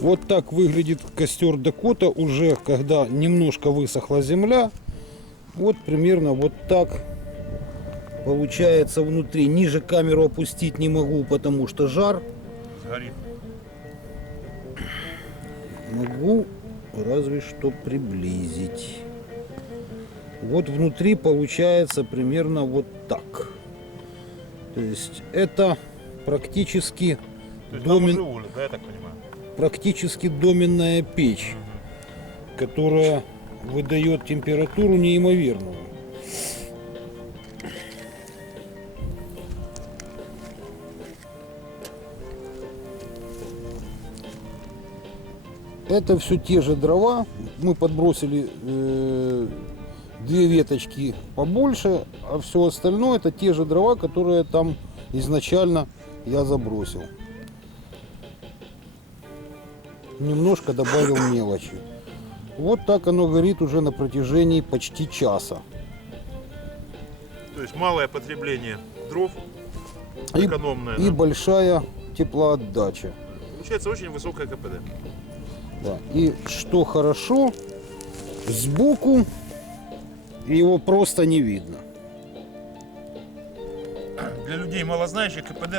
Вот так выглядит костер Дакота уже, когда немножко высохла земля. Вот примерно вот так получается внутри. Ниже камеру опустить не могу, потому что жар. Горит. Могу разве что приблизить. Вот внутри получается примерно вот так. То есть это практически То есть там домен... уже уголь, да, я так понимаю? практически доменная печь, которая выдает температуру неимоверную. Это все те же дрова. Мы подбросили 2 веточки побольше, а все остальное это те же дрова, которые там изначально я забросил. Немножко добавил мелочи. Вот так оно горит уже на протяжении почти часа. То есть малое потребление дров, И, экономное. и да? большая теплоотдача. Получается очень высокое КПД. Да. И что хорошо, сбоку его просто не видно. Для людей малознающих КПД